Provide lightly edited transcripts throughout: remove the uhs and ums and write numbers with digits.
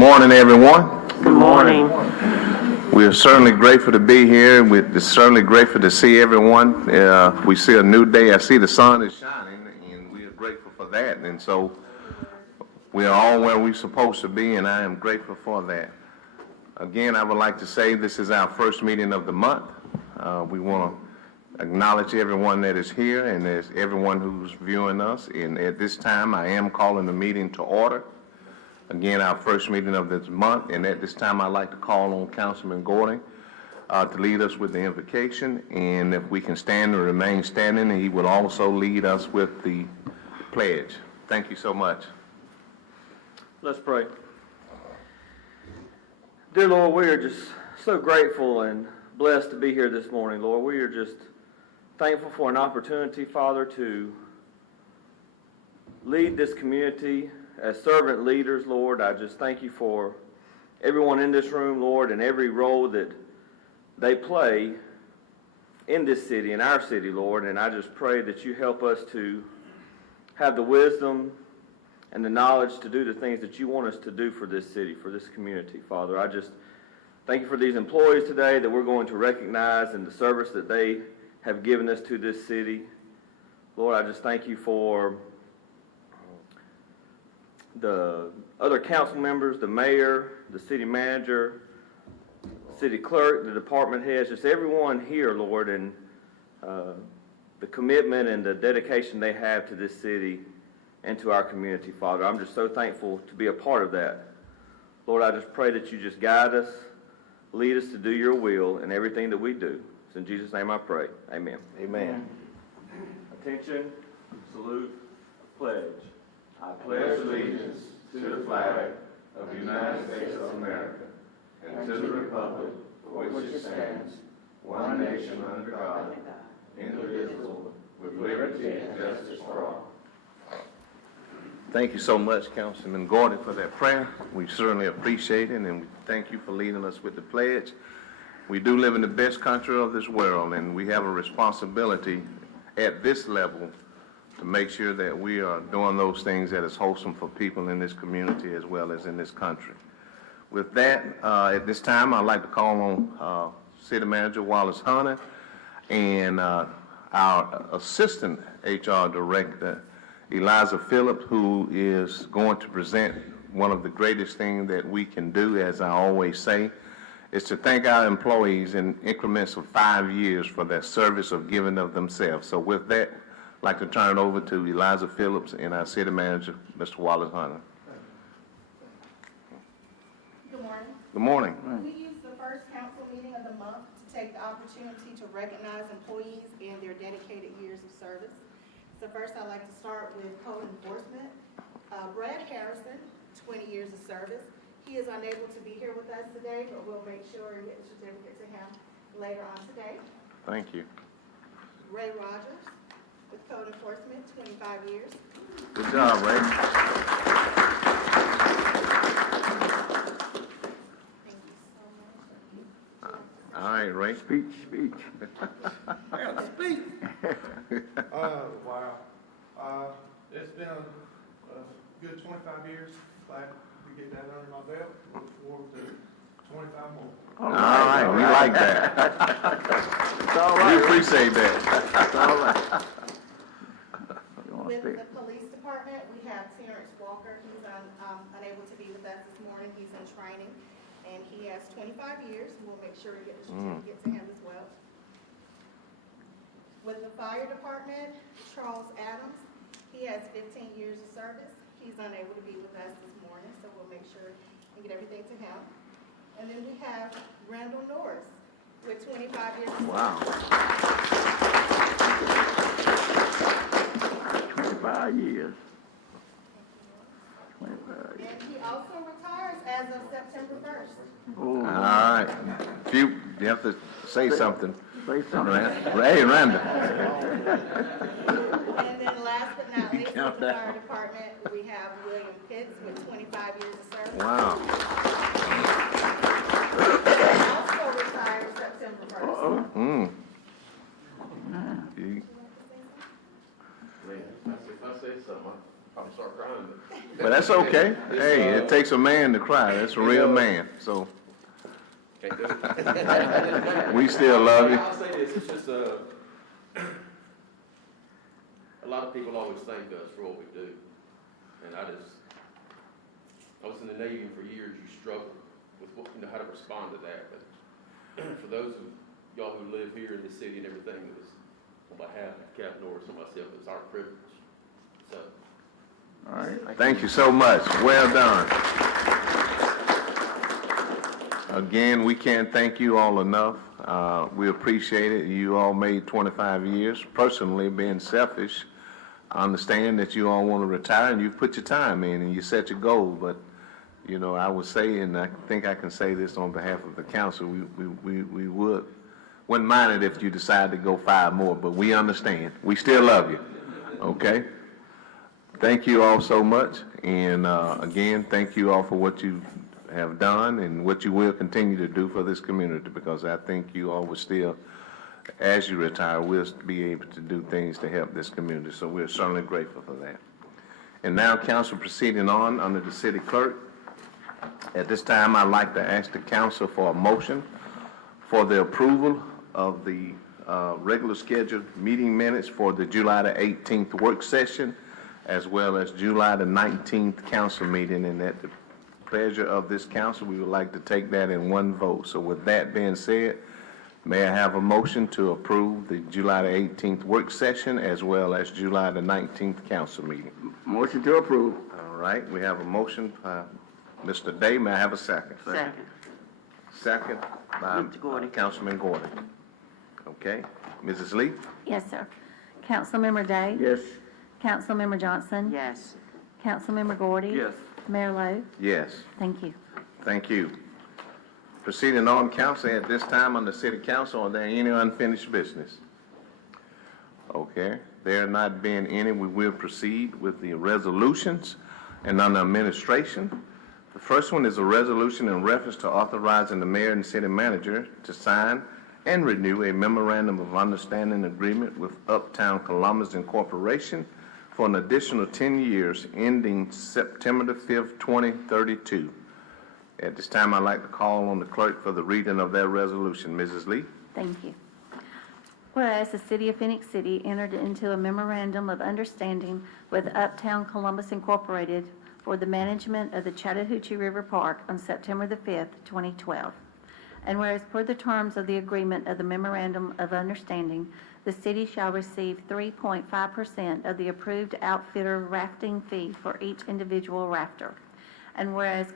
Morning, everyone. Good morning. We are certainly grateful to be here. We're certainly grateful to see everyone. We see a new day. I see the sun is shining, and we are grateful for that. And so we are all where we're supposed to be, and I am grateful for that. Again, I would like to say this is our first meeting of the month. We want to acknowledge everyone that is here and everyone who's viewing us. And at this time, I am calling the meeting to order. Again, our first meeting of this month, and at this time, I'd like to call on Councilman Gordon to lead us with the invocation, and if we can stand and remain standing, and he will also lead us with the pledge. Thank you so much. Let's pray. Dear Lord, we are just so grateful and blessed to be here this morning, Lord. We are just thankful for an opportunity, Father, to lead this community as servant leaders, Lord. I just thank you for everyone in this room, Lord, and every role that they play in this city, in our city, Lord. And I just pray that you help us to have the wisdom and the knowledge to do the things that you want us to do for this city, for this community, Father. I just thank you for these employees today that we're going to recognize and the service that they have given us to this city. Lord, I just thank you for the other council members, the mayor, the city manager, city clerk, the department heads, just everyone here, Lord, and the commitment and the dedication they have to this city and to our community, Father. I'm just so thankful to be a part of that. Lord, I just pray that you just guide us, lead us to do your will in everything that we do. It's in Jesus' name I pray. Amen. Amen. Attention, salute, pledge. I pledge allegiance to the flag of the United States of America and to the republic for which it stands, one nation under God, indivisible, with liberty and justice for all. Thank you so much, Councilman Gordon, for that prayer. We certainly appreciate it, and we thank you for leading us with the pledge. We do live in the best country of this world, and we have a responsibility at this level to make sure that we are doing those things that is wholesome for people in this community as well as in this country. With that, at this time, I'd like to call on City Manager Wallace Hunter and our Assistant HR Director, Eliza Phillips, who is going to present one of the greatest things that we can do, as I always say, is to thank our employees in increments of 5 years for their service of giving of themselves. So with that, I'd like to turn it over to Eliza Phillips and our City Manager, Mr. Wallace Hunter. Good morning. Good morning. We use the first council meeting of the month to take the opportunity to recognize employees and their dedicated years of service. So first I'd like to start with code enforcement. Brad Harrison, 20 years of service. He is unable to be here with us today, but we'll make sure and get the certificate to him later on today. Thank you. Ray Rogers, with code enforcement, 25 years. Good job, Ray. Thank you so much. All right, Ray. Speech. I gotta speak. Wow. It's been a good 25 years. Glad to get that under my belt. Look forward to 25 more. All right, we like that. It's all right. We appreciate that. It's all right. You wanna With speak? the police department, we have Terrence Walker. He's unable to be with us this morning. He's in training, and he has 25 years. We'll make sure we get the certificate to him as well. With the fire department, Charles Adams, he has 15 years of service. He's unable to be with us this morning, so we'll make sure and get everything to him. And then we have Randall Norris with 25 years of service. Wow. 25 years. 25 years. And he also retires as of September 1st. Oh, All right. You have to say something. say something. Ray Randall. And then last but not least, with the count that fire one. department, we have William Pitts with 25 years of service. Wow. Also retired September 1st. Uh-oh. Mm. Yeah. You- If I say something, I'm start crying. But That's okay. Hey, it takes a man to cry. That's a real man. So Can't do it. we still love you. I'll say this, it's just, a lot of people always thank us for what we do. And I was in the Navy for years, you struggle with what, how to respond to that. But for those of y'all who live here in the city and everything, it was on behalf of Captain Norris and myself, it's our privilege. So, All right. Thank you so much. Well done. Again, we can't thank you all enough. We appreciate it. You all made 25 years. Personally, being selfish, I understand that you all want to retire and you put your time in and you set your goal. But, you know, I would say, and I think I can say this on behalf of the council, we wouldn't mind it if you decide to go 5 more, but we understand. We still love you. Okay? Thank you all so much. And again, thank you all for what you have done and what you will continue to do for this community, because I think you all will still, as you retire, will be able to do things to help this community. So we're certainly grateful for that. And now, council, proceeding on under the city clerk. At this time, I'd like to ask the council for a motion for the approval of the regular scheduled meeting minutes for the July the 18th work session, as well as July the 19th council meeting. And at the pleasure of this council, we would like to take that in one vote. So with that being said, may I have a motion to approve the July the 18th work session as well as July the 19th council meeting? Motion to approve. All right, we have a motion by Mr. Day. May I have a second? Second. Second by Mr. Gordon. Councilman Gordon. Okay. Mrs. Lee? Yes, sir. Councilmember Day? Yes. Councilmember Johnson? Yes. Councilmember Gordy? Yes. Mayor Lo? Yes. Thank you. Thank you. Proceeding on, council, at this time on the city council, are there any unfinished business? Okay. There not being any, we will proceed with the resolutions and under administration. The first one is a resolution in reference to authorizing the mayor and city manager to sign and renew a memorandum of understanding agreement with Uptown Columbus Incorporation for an additional 10 years ending September the 5th, 2032. At this time, I'd like to call on the clerk for the reading of that resolution. Mrs. Lee? Thank you. Whereas the City of Phenix City entered into a memorandum of understanding with Uptown Columbus Incorporated for the management of the Chattahoochee River Park on September the 5th, 2012. And whereas per the terms of the agreement of the memorandum of understanding, the city shall receive 3.5% of the approved outfitter rafting fee for each individual rafter. And whereas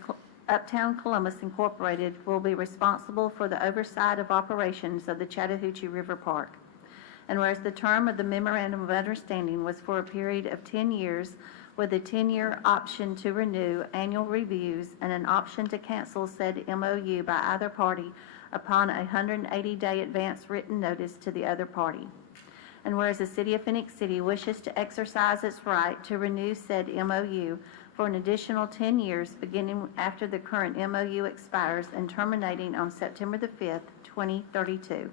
Uptown Columbus Incorporated will be responsible for the oversight of operations of the Chattahoochee River Park. And whereas the term of the memorandum of understanding was for a period of 10 years with a 10-year option to renew annual reviews and an option to cancel said MOU by either party upon a 180-day advance written notice to the other party. And whereas the City of Phenix City wishes to exercise its right to renew said MOU for an additional 10 years beginning after the current MOU expires and terminating on September the 5th, 2032.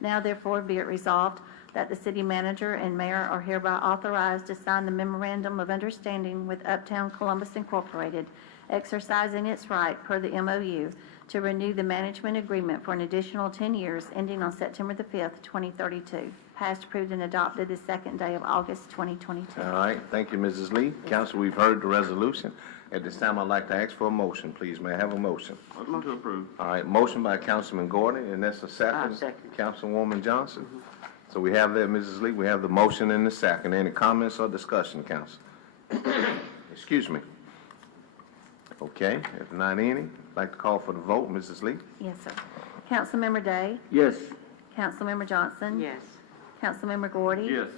Now therefore be it resolved that the city manager and mayor are hereby authorized to sign the memorandum of understanding with Uptown Columbus Incorporated, exercising its right per the MOU to renew the management agreement for an additional 10 years ending on September the 5th, 2032. Passed, approved, and adopted the second day of August 2022. All right. Thank you, Mrs. Lee. Council, we've heard the resolution. At this time, I'd like to ask for a motion, please. May I have a motion? Motion to approve. All right. Motion by Councilman Gordon, and that's a second. Second. Councilwoman Johnson. So we have that, Mrs. Lee. We have the motion and the second. Any comments or discussion, council? Excuse me. Okay. If not any, I'd like to call for the vote. Mrs. Lee? Yes, sir. Councilmember Day? Yes. Councilmember Johnson? Yes. Councilmember Gordy? Yes.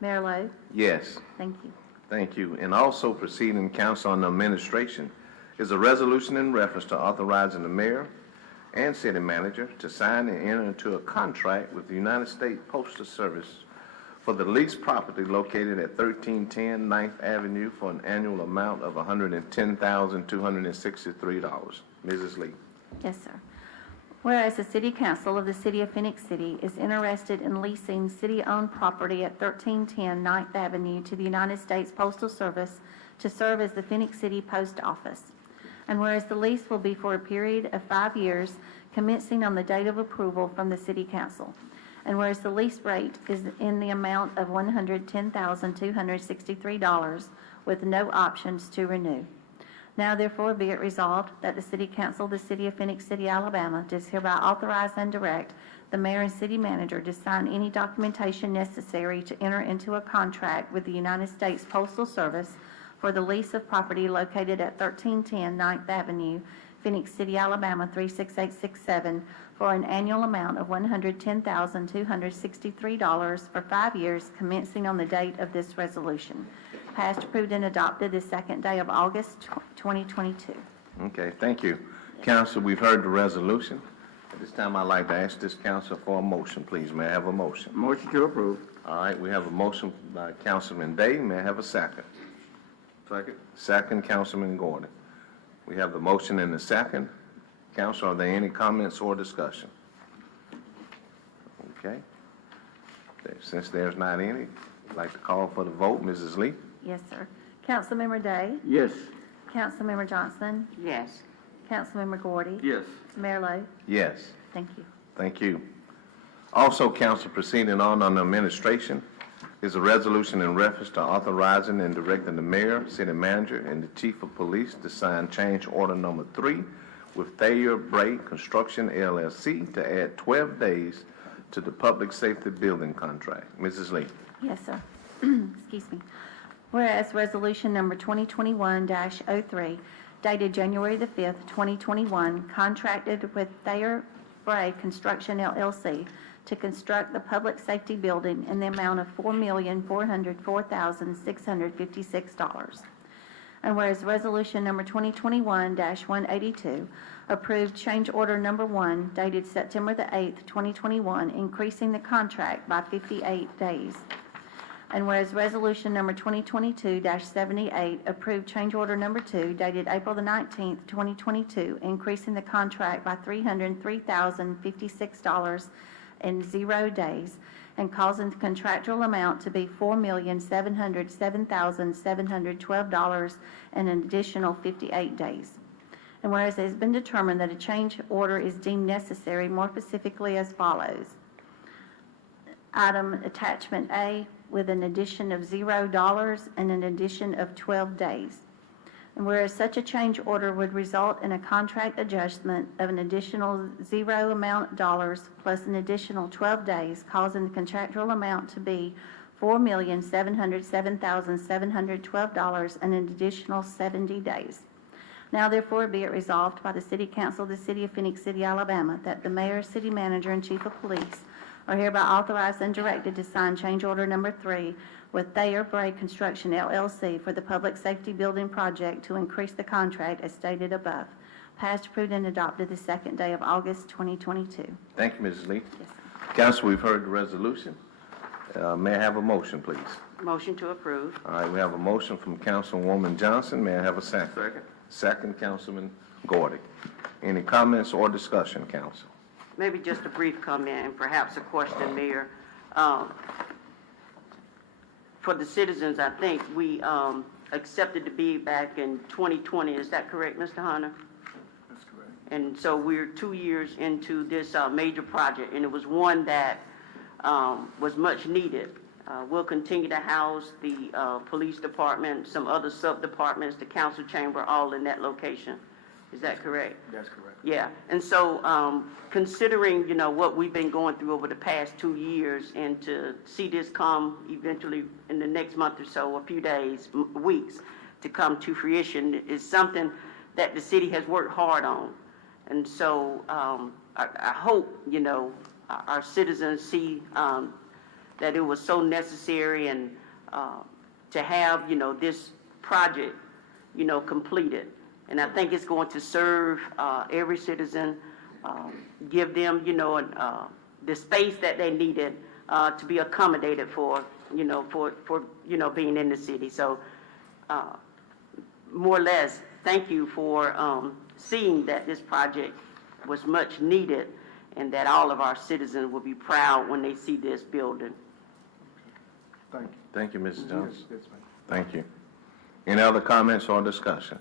Mayor Lo? Yes. Thank you. Thank you. And also proceeding, council, on the administration is a resolution in reference to authorizing the mayor and city manager to sign and enter into a contract with the United States Postal Service for the leased property located at 1310 9th Avenue for an annual amount of $110,263. Mrs. Lee. Yes, sir. Whereas the City Council of the City of Phenix City is interested in leasing city-owned property at 1310 9th Avenue to the United States Postal Service to serve as the Phenix City Post Office. And whereas the lease will be for a period of 5 years, commencing on the date of approval from the City Council. And whereas the lease rate is in the amount of $110,263 with no options to renew. Now therefore be it resolved that the City Council of the City of Phenix City, Alabama does hereby authorize and direct the mayor and city manager to sign any documentation necessary to enter into a contract with the United States Postal Service for the lease of property located at 1310 9th Avenue, Phenix City, Alabama 36867 for an annual amount of $110,263 for 5 years commencing on the date of this resolution. Passed, approved, and adopted the second day of August 2022. Okay, thank you. Council, we've heard the resolution. At this time, I'd like to ask this council for a motion, please. May I have a motion? Motion to approve. All right, we have a motion by Councilman Day. May I have a second? Second. Second, Councilman Gordon. We have the motion and the second. Council, are there any comments or discussion? Okay. Since there's not any, I'd like to call for the vote. Mrs. Lee? Yes, sir. Councilmember Day? Yes. Councilmember Johnson? Yes. Councilmember Gordy? Yes. Mayor Lo? Yes. Thank you. Thank you. Also, council, proceeding on under administration is a resolution in reference to authorizing and directing the mayor, city manager, and the chief of police to sign change order number 3 with Thayer Bray Construction LLC to add 12 days to the public safety building contract. Mrs. Lee. Yes, sir. Excuse me. Whereas resolution number 2021-03, dated January the 5th, 2021, contracted with Thayer Bray Construction LLC to construct the public safety building in the amount of $4,404,656. And whereas resolution number 2021-182, approved change order number 1, dated September the 8th, 2021, increasing the contract by 58 days. And whereas resolution number 2022-78, approved change order number 2, dated April the 19th, 2022, increasing the contract by $303,056 in 0 days, and causing the contractual amount to be $4,707,712 and an additional 58 days. And whereas it has been determined that a change order is deemed necessary, more specifically as follows. Item attachment A, with an addition of $0 and an addition of 12 days. And whereas such a change order would result in a contract adjustment of an additional $0 amount plus an additional 12 days, causing the contractual amount to be $4,707,712 and an additional 70 days. Now therefore be it resolved by the City Council of the City of Phenix City, Alabama, that the mayor, city manager, and chief of police are hereby authorized and directed to sign change order number 3 with Thayer Bray Construction LLC for the public safety building project to increase the contract as stated above. Passed, approved, and adopted the second day of August 2022. Thank you, Mrs. Lee. Yes, sir. Council, we've heard the resolution. May I have a motion, please? Motion to approve. All right, we have a motion from Councilwoman Johnson. May I have a second? Second. Second, Councilman Gordy. Any comments or discussion, council? Maybe just a brief comment and perhaps a question, Mayor. For the citizens, I think we accepted the bid back in 2020. Is that correct, Mr. Hunter? That's correct. And so we're 2 years into this major project, and it was one that was much needed. We'll continue to house the police department, some other sub-departments, the council chamber, all in that location. Is that correct? That's correct. Yeah, and so considering, you know, what we've been going through over the past 2 years, and to see this come eventually in the next month or so, a few days, weeks, to come to fruition is something that the city has worked hard on. And so I hope, you know, our citizens see that it was so necessary and to have, you know, this project, you know, completed. And I think it's going to serve every citizen, give them, you know, the space that they needed to be accommodated for, you know, for being in the city. So, more or less, thank you for seeing that this project was much needed, and that all of our citizens will be proud when they see this building. Thank you. Thank you, Mrs. Johnson. Yes, ma'am. Thank you. Any other comments or discussion?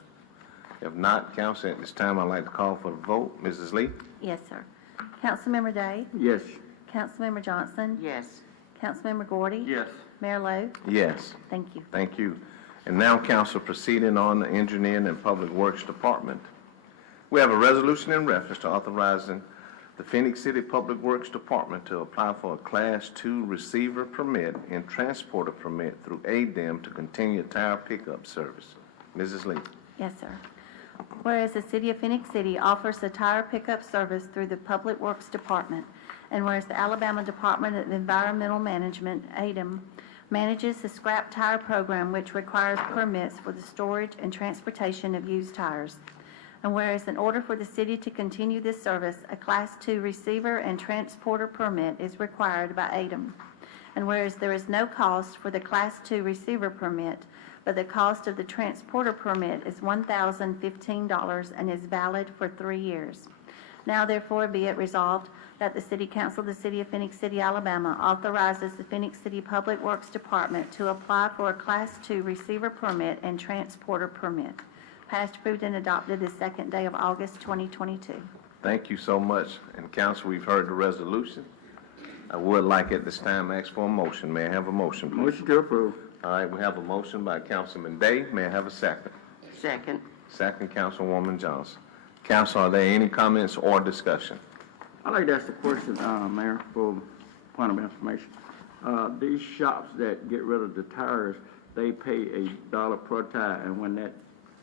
If not, council, at this time, I'd like to call for the vote. Mrs. Lee? Yes, sir. Councilmember Day? Yes. Councilmember Johnson? Yes. Councilmember Gordy? Yes. Mayor Lo? Yes. Thank you. Thank you. And now, council, proceeding on the Engineering and Public Works Department. We have a resolution in reference to authorizing the Phoenix City Public Works Department to apply for a Class 2 receiver permit and transporter permit through ADEM to continue tire pickup service. Mrs. Lee. Yes, sir. Whereas the City of Phoenix City offers the tire pickup service through the Public Works Department, and whereas the Alabama Department of Environmental Management, ADEM, manages the scrap tire program, which requires permits for the storage and transportation of used tires. And whereas in order for the city to continue this service, a Class 2 receiver and transporter permit is required by ADEM. And whereas there is no cost for the Class 2 receiver permit, but the cost of the transporter permit is $1,015 and is valid for 3 years. Now therefore be it resolved that the City Council of the City of Phoenix City, Alabama authorizes the Phoenix City Public Works Department to apply for a Class 2 receiver permit and transporter permit. Passed, approved, and adopted the second day of August 2022. Thank you so much. And council, we've heard the resolution. I would like at this time to ask for a motion. May I have a motion, please? Motion to approve. All right, we have a motion by Councilman Day. May I have a second? Second. Second, Councilwoman Johnson. Council, are there any comments or discussion? I'd like to ask a question, Mayor, for point of information. These shops that get rid of the tires, they pay $1 per tire, and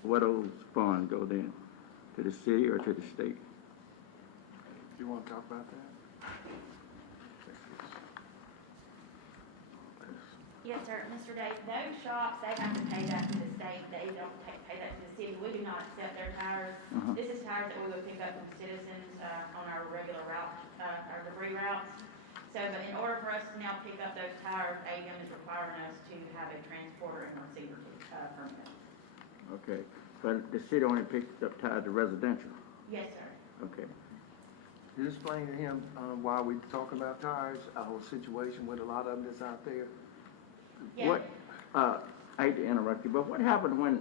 where those funds go then? To the city or to the state? You want to talk about that? Yes, sir. Mr. Dave, those shops, they have to pay that to the state. They don't pay that to the city. We do not accept their tires. This is tires that we would pick up from citizens on our regular route, our debris routes. So, but in order for us to now pick up those tires, ADM is requiring us to have a transporter and receiver permit. Okay, but the city only picks up tires to residential? Yes, sir. Okay. You explain to him why we talking about tires, our situation with a lot of them that's out there. Yeah. What, I hate to interrupt you, but what happened when,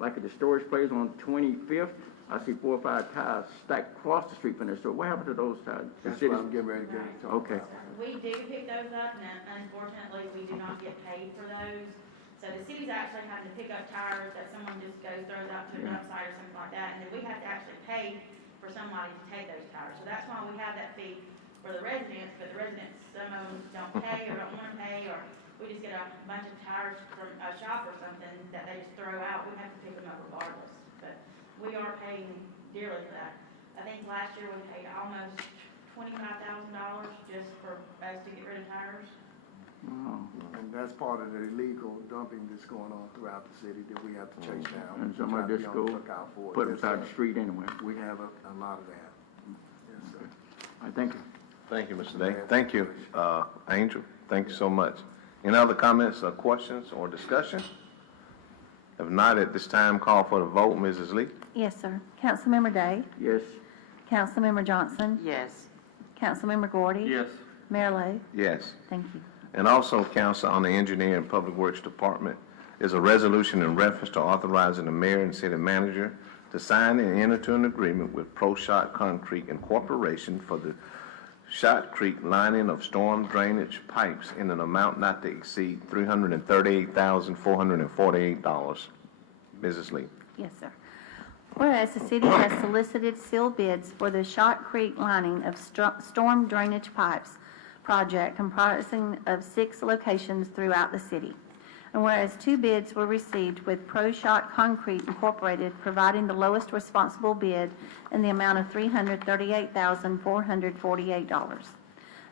like at the storage place on 25th, I see 4 or 5 tires stacked across the street from there, so what happened to those tires? The That's city- what I'm getting ready to get into. Okay. We do pick those up, and unfortunately, we do not get paid for those. So the city's actually having to pick up tires that someone just goes, throws out to a dump site or something like that, and then we have to actually pay for somebody to take those tires. So that's why we have that fee for the residents, but the residents, some of them don't pay or don't want to pay, or we just get a bunch of tires from a shop or something that they just throw out. We have to pick them up regardless. But we are paying dearly for that. I think last year we paid almost $25,000 just for us to get rid of tires. Wow. And that's part of the illegal dumping that's going on throughout the city that we have to chase down. And somebody Try to just be on the go lookout for it. put them Yes, beside sir. the street anyway. We have a lot of that. Yes, sir. All right, thank you. Thank you, Mr. Day. Thank you, Angel. Thank you so much. Any other comments or questions or discussion? If not, at this time, call for the vote. Mrs. Lee? Yes, sir. Councilmember Day? Yes. Councilmember Johnson? Yes. Councilmember Gordy? Yes. Mayor Lo? Yes. Thank you. And also, council, on the Engineering and Public Works Department is a resolution in reference to authorizing the mayor and city manager to sign and enter into an agreement with Pro Shot Concrete Incorporation for the Shot Creek lining of storm drainage pipes in an amount not to exceed $338,448. Mrs. Lee. Yes, sir. Whereas the city has solicited sealed bids for the Shot Creek lining of storm drainage pipes project comprising of 6 locations throughout the city. And whereas 2 bids were received with Pro Shot Concrete Incorporated providing the lowest responsible bid in the amount of $338,448.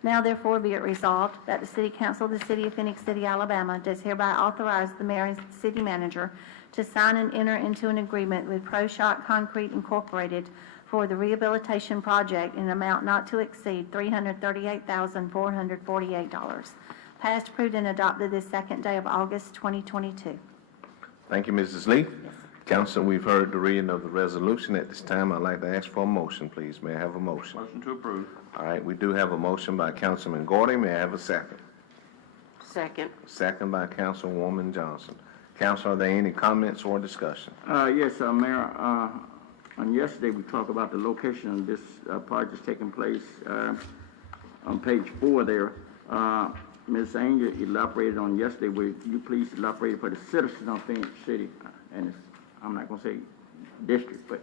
Now therefore be it resolved that the City Council of the City of Phoenix City, Alabama does hereby authorize the mayor and city manager to sign and enter into an agreement with Pro Shot Concrete Incorporated for the rehabilitation project in an amount not to exceed $338,448. Passed, approved, and adopted this second day of August 2022. Thank you, Mrs. Lee. Council, we've heard the reading of the resolution. At this time, I'd like to ask for a motion, please. May I have a motion? Motion to approve. All right, we do have a motion by Councilman Gordy. May I have a second? Second. Second by Councilwoman Johnson. Council, are there any comments or discussion? Yes, Mayor, on yesterday, we talked about the location of this project taking place on page 4 there. Ms. Angel elaborated on yesterday. Will you please elaborate for the citizens of Phoenix City? And I'm not going to say district, but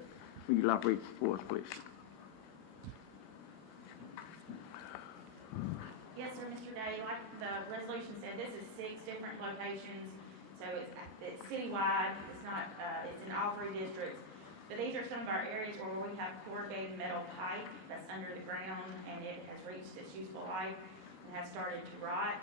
will you elaborate for us, please? Yes, sir, Mr. Day, like the resolution said, this is 6 different locations, so it's citywide, it's not, it's in all 3 districts. But these are some of our areas where we have corrugated metal pipe that's under the ground, and it has reached its useful life and has started to rot.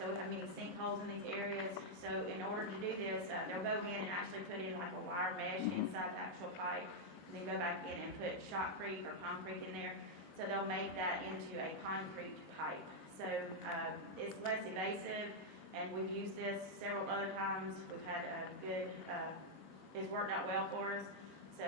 So we have many sinkholes in these areas. So in order to do this, they'll go in and actually put in like a wire mesh inside the actual pipe, and then go back in and put shotcrete or concrete in there. So they'll make that into a concrete pipe. So it's less evasive, and we've used this several other times. We've had a good, it's worked out well for us. So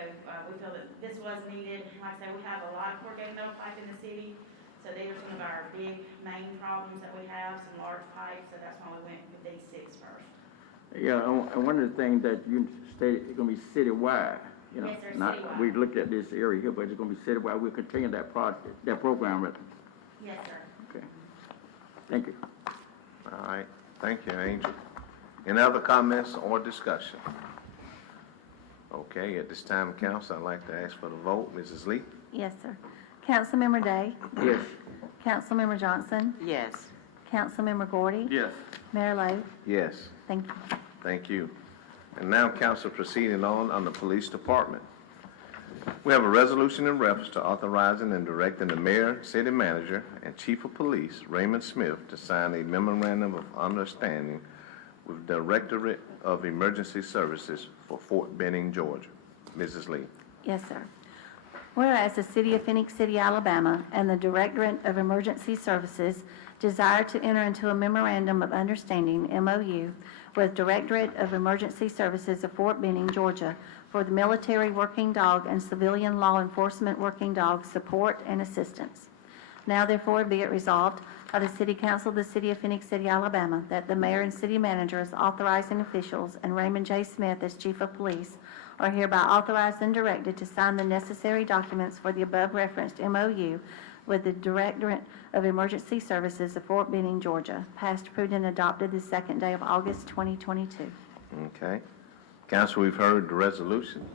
we feel that this was needed. Like I said, we have a lot of corrugated metal pipe in the city. So these are some of our big main problems that we have, some large pipes. So that's why we went with these 6 first. Yeah, and one of the things that you stated, it's going to be citywide. You know, Yes, sir, not, citywide. we looked at this area here, but it's going to be citywide. We'll continue that project, that program. Right? Yes, sir. Okay. Thank you. All right, thank you, Angel. Any other comments or discussion? Okay, at this time, council, I'd like to ask for the vote. Mrs. Lee? Yes, sir. Councilmember Day? Yes. Councilmember Johnson? Yes. Councilmember Gordy? Yes. Mayor Lo? Yes. Thank you. Thank you. And now, council, proceeding on the police department. We have a resolution in reference to authorizing and directing the mayor, city manager, and chief of police, Raymond Smith, to sign a memorandum of understanding with Directorate of Emergency Services for Fort Benning, Georgia. Mrs. Lee. Yes, sir. Whereas the City of Phenix City, Alabama, and the Directorate of Emergency Services desire to enter into a memorandum of understanding, MOU, with Directorate of Emergency Services of Fort Benning, Georgia, for the military working dog and civilian law enforcement working dog support and assistance. Now therefore be it resolved by the City Council of the City of Phenix City, Alabama, that the mayor and city manager as authorizing officials and Raymond J. Smith as chief of police are hereby authorized and directed to sign the necessary documents for the above referenced MOU with the Directorate of Emergency Services of Fort Benning, Georgia, passed, approved, and adopted the 2nd day of August 2022. Okay. Council, we've heard the resolution.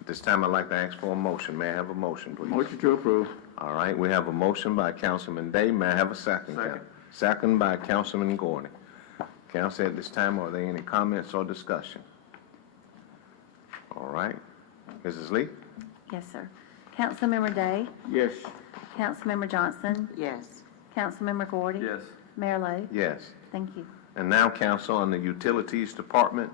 At this time, I'd like to ask for a motion. May I have a motion, please? Motion to approve. All right, we have a motion by Councilman Day. May I have a second? Second. Second by Councilman Gordon. Council, at this time, are there any comments or discussion? All right. Mrs. Lee? Yes, sir. Councilmember Day? Yes. Councilmember Johnson? Yes. Councilmember Gordy? Yes. Mayor Lo? Yes. Thank you. And now, council, on the Utilities Department,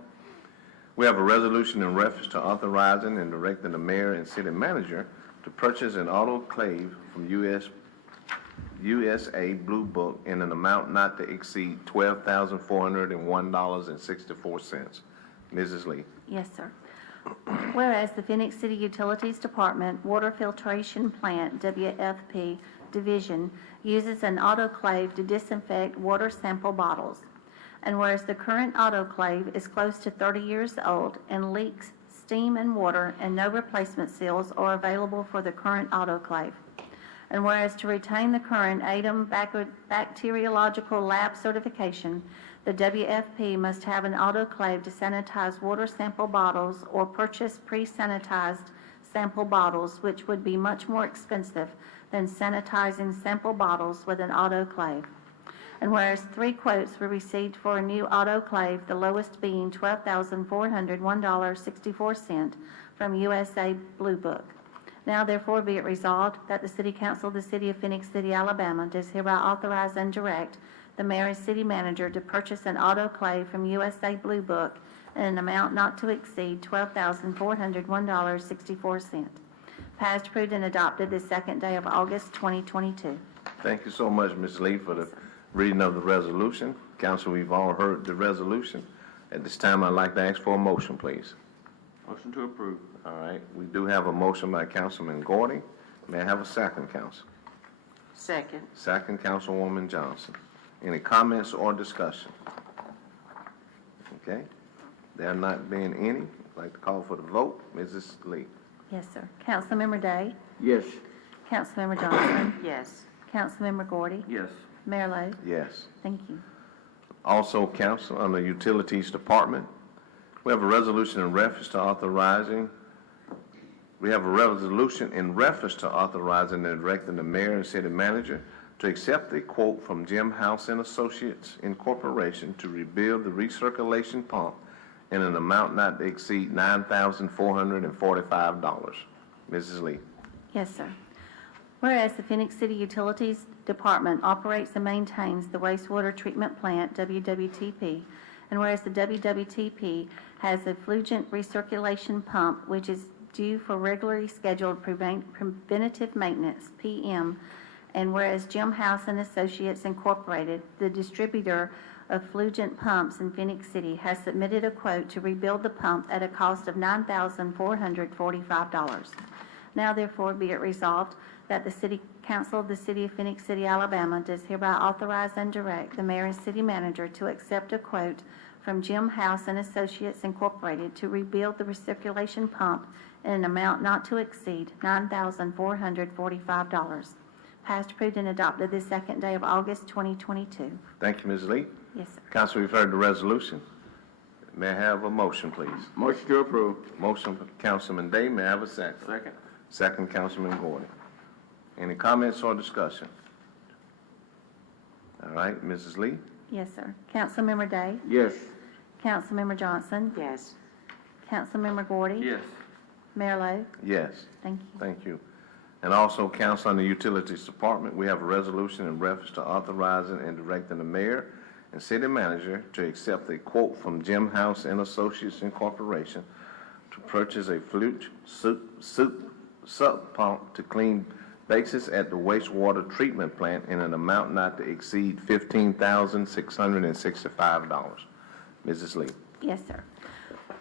we have a resolution in reference to authorizing and directing the mayor and city manager to purchase an autoclave from USA Blue Book in an amount not to exceed $12,401.64. Mrs. Lee. Yes, sir. Whereas the Phoenix City Utilities Department Water Filtration Plant, WFP, Division uses an autoclave to disinfect water sample bottles. And whereas the current autoclave is close to 30 years old and leaks steam and water and no replacement seals are available for the current autoclave. And whereas to retain the current ADAM bacteriological lab certification, the WFP must have an autoclave to sanitize water sample bottles or purchase pre-sanitized sample bottles, which would be much more expensive than sanitizing sample bottles with an autoclave. And whereas 3 quotes were received for a new autoclave, the lowest being $12,401.64 from USA Blue Book. Now therefore be it resolved that the City Council of the City of Phoenix City, Alabama does hereby authorize and direct the mayor and city manager to purchase an autoclave from USA Blue Book in an amount not to exceed $12,401.64. Passed, approved, and adopted the 2nd day of August 2022. Thank you so much, Ms. Lee, for the reading of the resolution. Council, we've all heard the resolution. At this time, I'd like to ask for a motion, please. Motion to approve. All right, we do have a motion by Councilman Gordy. May I have a second, council? Second. Second, Councilwoman Johnson. Any comments or discussion? Okay. At There not being any, I'd like to call for the vote. Mrs. Lee? Yes, sir. Councilmember Day? Yes. Councilmember Johnson? Yes. Councilmember Gordy? Yes. Mayor Lo? Yes. Thank you. Also, council, on the Utilities Department, we have a resolution in reference to authorizing and directing the mayor and city manager to accept a quote from Jim House and Associates Incorporation to rebuild the recirculation pump in an amount not to exceed $9,445. Mrs. Lee? Yes, sir. Whereas the Phoenix City Utilities Department operates and maintains the wastewater treatment plant, WWTP, and whereas the WWTP has a Flugent recirculation pump which is due for regularly scheduled preventative maintenance, PM, and whereas Jim House and Associates Incorporated, the distributor of Flugent pumps in Phoenix City, has submitted a quote to rebuild the pump at a cost of $9,445. Now therefore be it resolved that the City Council of the City of Phoenix City, Alabama does hereby authorize and direct the mayor and city manager to accept a quote from Jim House and Associates Incorporated to rebuild the recirculation pump in an amount not to exceed $9,445. Passed, approved, and adopted this second day of August 2022. Thank you, Ms. Lee. Yes, sir. Council, we've heard the resolution. May I have a motion, please? Motion to approve. Motion for Councilman Day. May I have a second? Second. Second, Councilman Gordon. Any comments or discussion? All right, Mrs. Lee? Yes, sir. Councilmember Day? Yes. Councilmember Johnson? Yes. Councilmember Gordy? Yes. Mayor Lo? Yes. Thank you. Thank you. And also, council, on the Utilities Department, we have a resolution in reference to authorizing and directing the mayor and city manager to accept a quote from Jim House and Associates Incorporation to purchase a flute sub pump to clean bases at the wastewater treatment plant in an amount not to exceed $15,665. Mrs. Lee? Yes, sir.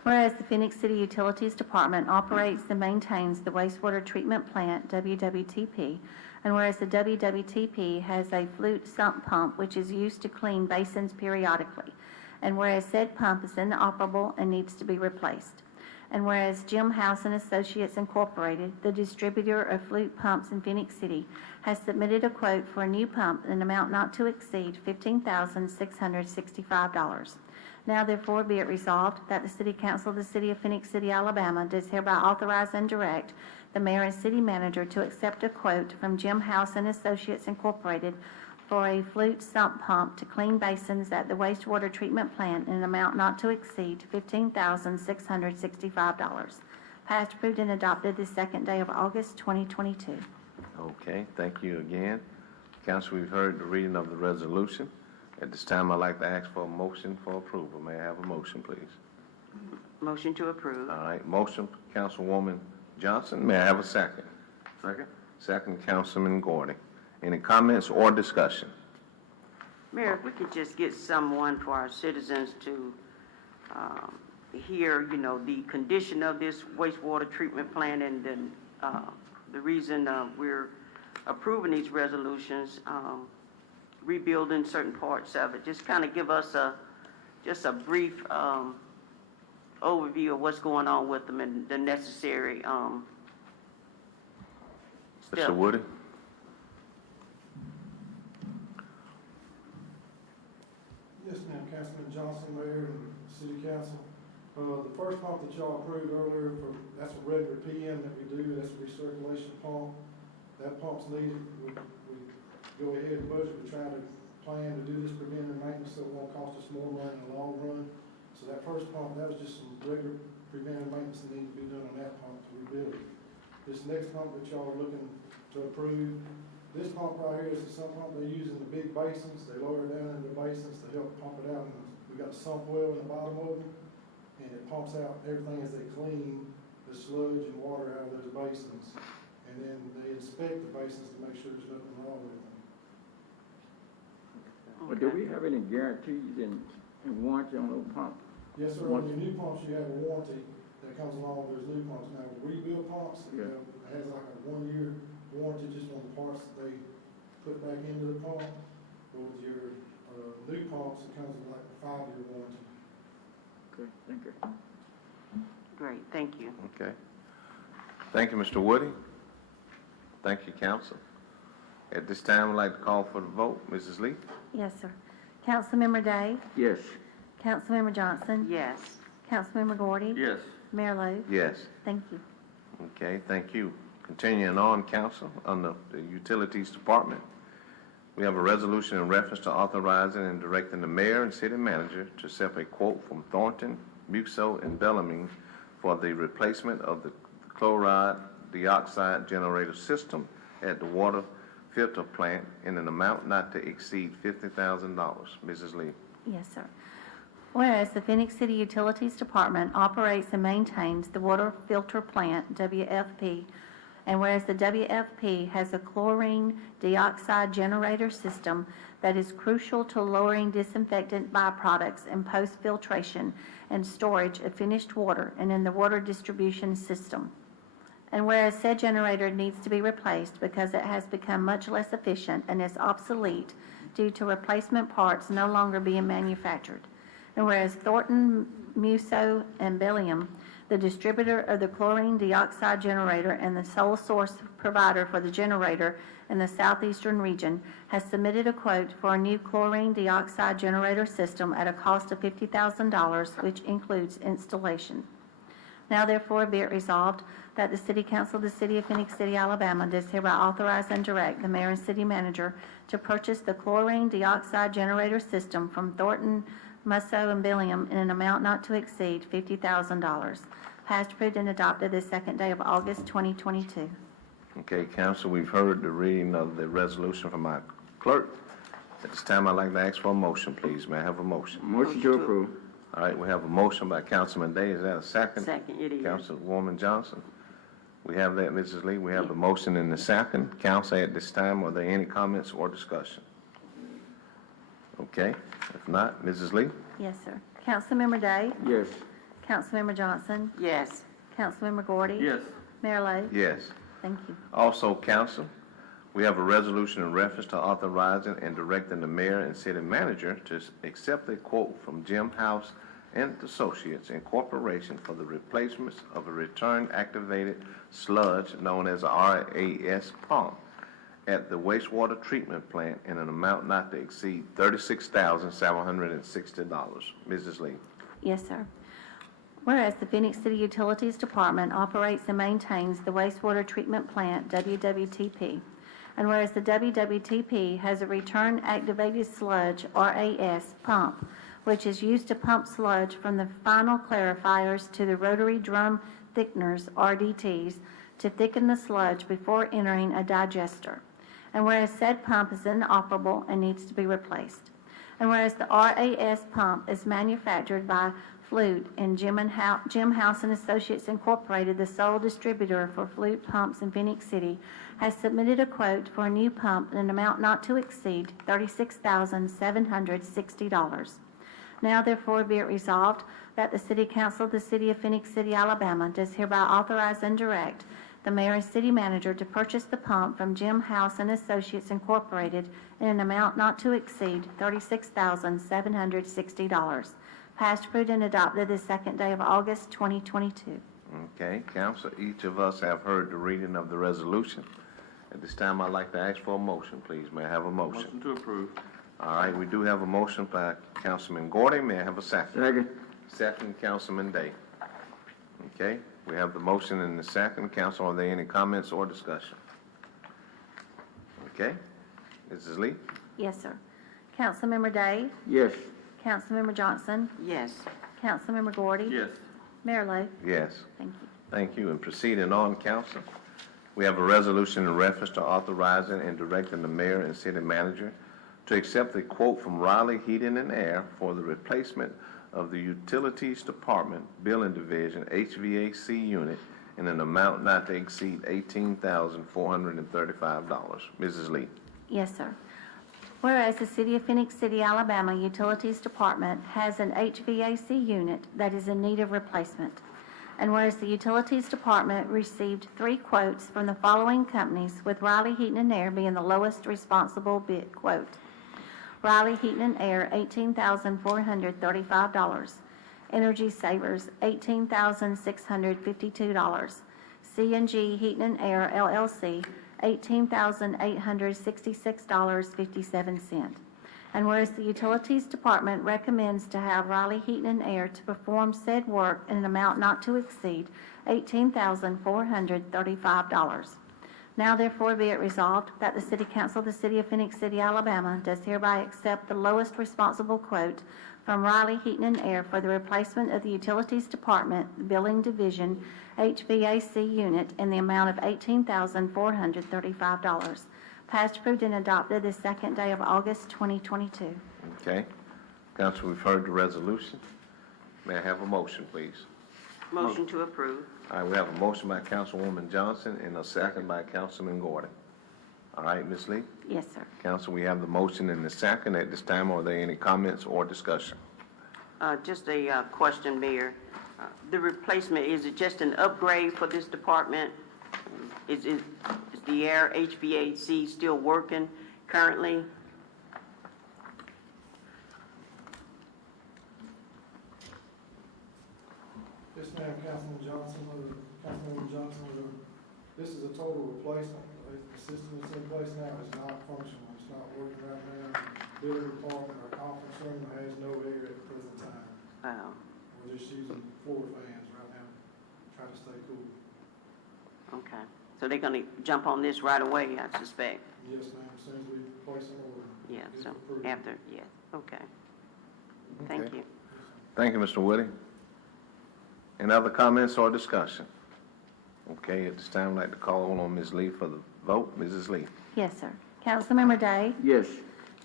Whereas the Phoenix City Utilities Department operates and maintains the wastewater treatment plant, WWTP, and whereas the WWTP has a flute sump pump which is used to clean basins periodically, and whereas said pump is inoperable and needs to be replaced, and whereas Jim House and Associates Incorporated, the distributor of flute pumps in Phoenix City, has submitted a quote for a new pump in an amount not to exceed $15,665. Now therefore be it resolved that the City Council of the City of Phoenix City, Alabama does hereby authorize and direct the mayor and city manager to accept a quote from Jim House and Associates Incorporated for a flute sump pump to clean basins at the wastewater treatment plant in an amount not to exceed $15,665. Passed, approved, and adopted this second day of August 2022. Okay, thank you again. Council, we've heard the reading of the resolution. At this time, I'd like to ask for a motion for approval. May I have a motion, please? Motion to approve. All right, motion, Councilwoman Johnson. May I have a second? Second. Second, Councilman Gordy. Any comments or discussion? Mayor, if we could just get someone for our citizens to hear, the condition of this wastewater treatment plant and then the reason we're approving these resolutions, rebuilding certain parts of it. Just kind of give us just a brief overview of what's going on with them and the necessary steps. Mr. Woody? Yes, ma'am, Councilman Johnson, Mayor, and City Council. The first pump that y'all approved earlier, that's a regular PM that we do, that's a recirculation pump. That pump's needed. We go ahead and budget, we try to plan to do this preventive maintenance so it won't cost us more money in the long run. So that first pump, that was just some regular preventive maintenance that needed to be done on that pump to rebuild it. This next pump that y'all are looking to approve, this pump right here is the sump pump they use in the big basins. They lower it down into the basins to help pump it out. And we got a sump well in the bottom of them, and it pumps out everything as they clean the sludge and water out of those basins. And then they inspect the basins to make sure there's nothing wrong with them. Well, do we have any guarantees and warranty on those pumps? Yes, sir. On your new pumps, you have a warranty that comes along with those new pumps. Now, rebuild pumps, Yeah. it has like a 1-year warranty just on the parts that they put back into the pump. But with your new pumps, it comes with like a 5-year warranty. Okay, thank you. Great, thank you. Okay. Thank you, Mr. Woody. Thank you, council. At this time, I'd like to call for the vote. Mrs. Lee? Yes, sir. Councilmember Day? Yes. Councilmember Johnson? Yes. Councilmember Gordy? Yes. Mayor Lo? Yes. Thank you. Okay, thank you. Continuing on, council, under the Utilities Department, we have a resolution in reference to authorizing and directing the mayor and city manager to accept a quote from Thornton, Muxo, and Bellarmine for the replacement of the chloride dioxide generator system at the water filter plant in an amount not to exceed $50,000. Mrs. Lee. Yes, sir. Whereas the Phoenix City Utilities Department operates and maintains the water filter plant, WFP, and whereas the WFP has a chlorine dioxide generator system that is crucial to lowering disinfectant byproducts in post-filtration and storage of finished water and in the water distribution system. And whereas said generator needs to be replaced because it has become much less efficient and is obsolete due to replacement parts no longer being manufactured. And whereas Thornton, Muxo, and Bellarmine, the distributor of the chlorine dioxide generator and the sole source provider for the generator in the southeastern region, has submitted a quote for a new chlorine dioxide generator system at a cost of $50,000, which includes installation. Now therefore be it resolved that the City Council of the City of Phoenix City, Alabama does hereby authorize and direct the mayor and city manager to purchase the chlorine dioxide generator system from Thornton, Muxo, and Bellarmine in an amount not to exceed $50,000. Passed, approved, and adopted the second day of August 2022. Okay, council, we've heard the reading of the resolution from our clerk. At this time, I'd like to ask for a motion, please. May I have a motion? Motion to approve. All right, we have a motion by Councilman Day. Is that a second? Second, it is. Councilwoman Johnson. We have that, Mrs. Lee. We have the motion in the second. Council, at this time, are there any comments or discussion? Okay, if not, Mrs. Lee? Yes, sir. Councilmember Day? Yes. Councilmember Johnson? Yes. Councilmember Gordy? Yes. Mayor Lo? Yes. Thank you. Also, council, we have a resolution in reference to authorizing and directing the mayor and city manager to accept a quote from Jim House and Associates Incorporation for the replacements of a return-activated sludge known as a RAS pump at the wastewater treatment plant in an amount not to exceed $36,760. Mrs. Lee. Yes, sir. Whereas the Phoenix City Utilities Department operates and maintains the wastewater treatment plant, WWTP, and whereas the WWTP has a return-activated sludge, RAS, pump, which is used to pump sludge from the final clarifiers to the rotary drum thickeners, RDTs, to thicken the sludge before entering a digester. And whereas said pump is inoperable and needs to be replaced. And whereas the RAS pump is manufactured by Flute and Jim House and Associates Incorporated, the sole distributor for Flute pumps in Phoenix City, has submitted a quote for a new pump in an amount not to exceed $36,760. Now therefore be it resolved that the City Council of the City of Phoenix City, Alabama does hereby authorize and direct the mayor and city manager to purchase the pump from Jim House and Associates Incorporated in an amount not to exceed $36,760. Passed, approved, and adopted the second day of August 2022. Okay, council, each of us have heard the reading of the resolution. At this time, I'd like to ask for a motion, please. May I have a motion? Motion to approve. All right, we do have a motion by Councilman Gordy. May I have a second? Second. Second, Councilman Day. Okay, we have the motion in the second. Council, are there any comments or discussion? Okay, Mrs. Lee? Yes, sir. Councilmember Day? Yes. Councilmember Johnson? Yes. Councilmember Gordy? Yes. Mayor Lo? Yes. Thank you. Thank you. And proceeding on, council, we have a resolution in reference to authorizing and directing the mayor and city manager to accept a quote from Raleigh Heating and Air for the replacement of the Utilities Department Billing Division HVAC unit in an amount not to exceed $18,435. Mrs. Lee. Yes, sir. Whereas the City of Phoenix City, Alabama Utilities Department has an HVAC unit that is in need of replacement. And whereas the Utilities Department received 3 quotes from the following companies, with Riley Heating and Air being the lowest responsible bid quote. Riley Heating and Air, $18,435. Energy Savers, $18,652. C&G Heating and Air LLC, $18,866.57. And whereas the Utilities Department recommends to have Riley Heating and Air to perform said work in an amount not to exceed $18,435. Now therefore be it resolved that the City Council of the City of Phenix City, Alabama does hereby accept the lowest responsible quote from Riley Heating and Air for the replacement of the Utilities Department Billing Division HVAC unit in the amount of $18,435. Passed, approved, and adopted this second day of August 2022. Okay. Council, we've heard the resolution. May I have a motion, please? Motion to approve. All right, we have a motion by Councilwoman Johnson and a second by Councilman Gordon. All right, Ms. Lee? Yes, sir. Council, we have the motion and the second. At this time, are there any comments or discussion? Just a question, Mayor. The replacement, is it just an upgrade for this department? Is the air HVAC still working currently? Yes, ma'am, Councilwoman Johnson, this is a total replacement. The system that's in place now is not functional. It's not working right now. Building department, our conference room has no air at the present time. We're just using floor fans right now, trying to stay cool. Okay. So they're going to jump on this right away, I suspect. Yes, ma'am, as soon as we place an order. Yeah, it's so approved. after, yeah, okay. Thank Okay. you. Thank you, Mr. Woody. Any other comments or discussion? Okay, at this time, I'd like to call on Ms. Lee for the vote. Mrs. Lee? Yes, sir. Councilmember Day? Yes.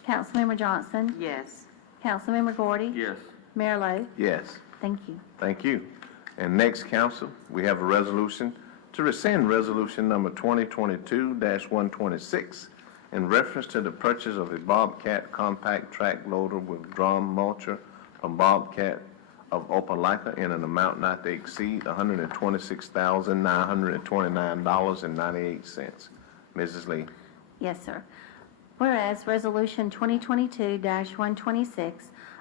Councilmember Johnson? Yes. Councilmember Gordy? Yes. Mayor Lo? Yes. Thank you. Thank you. And next, council, we have a resolution to rescind resolution number 2022-126 in reference to the purchase of a Bobcat compact track loader with drum mulcher from Bobcat of Opelika in an amount not to exceed $126,929.98. Mrs. Lee. Yes, sir. Whereas Resolution 2022-126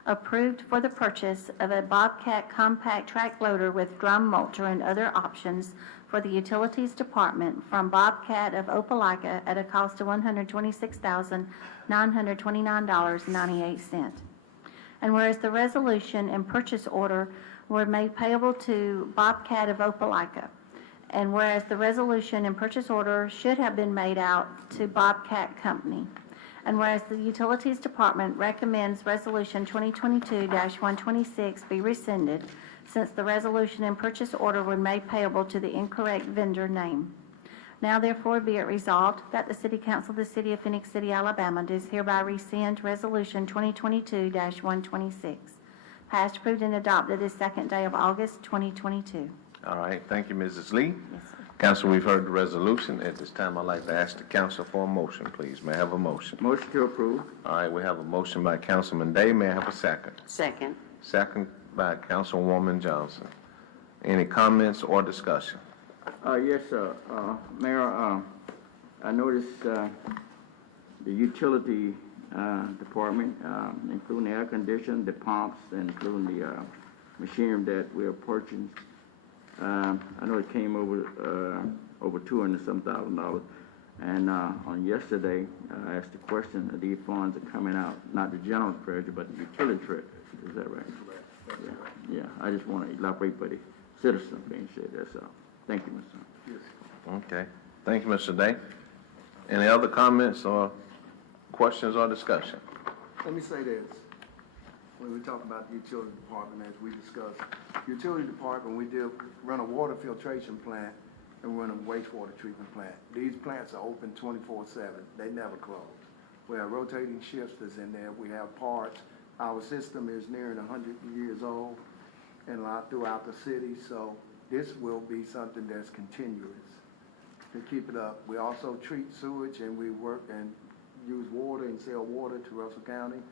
approved for the purchase of a Bobcat compact track loader with drum mulcher and other options for the Utilities Department from Bobcat of Opelika at a cost of $126,929.98. And whereas the resolution and purchase order were made payable to Bobcat of Opelika, and whereas the resolution and purchase order should have been made out to Bobcat Company, and whereas the Utilities Department recommends Resolution 2022-126 be rescinded since the resolution and purchase order were made payable to the incorrect vendor name. Now therefore be it resolved that the City Council of the City of Phenix City, Alabama does hereby rescind Resolution 2022-126. Passed, approved, and adopted this second day of August 2022. All right, thank you, Mrs. Lee. Yes, sir. Council, we've heard the resolution. At this time, I'd like to ask the council for a motion, please. May I have a motion? Motion to approve. All right, we have a motion by Councilman Day. May I have a second? Second. Second by Councilwoman Johnson. Any comments or discussion? Yes, sir. Mayor, I noticed the utility department, including the air conditioning, the pumps, and including the machinery that we're purchasing. I know it came over $200,000. And on yesterday, I asked the question, these funds are coming out, not the general treasury, but the utility treasury. Is that right? Yeah, I just want to elaborate for the citizen being said, that's all. Thank you, Mr. Okay. Thank you, Mr. Day. Any other comments or questions or discussion? Let me say this. When we talk about the utility department, as we discussed, utility department, we run a water filtration plant and run a wastewater treatment plant. These plants are open 24/7. They never close. We have rotating shifts that's in there. We have parts. Our system is nearing 100 years old and a lot throughout the city, so this will be something that's continuous to keep it up. We also treat sewage, and we work and use water and sell water to Russell County,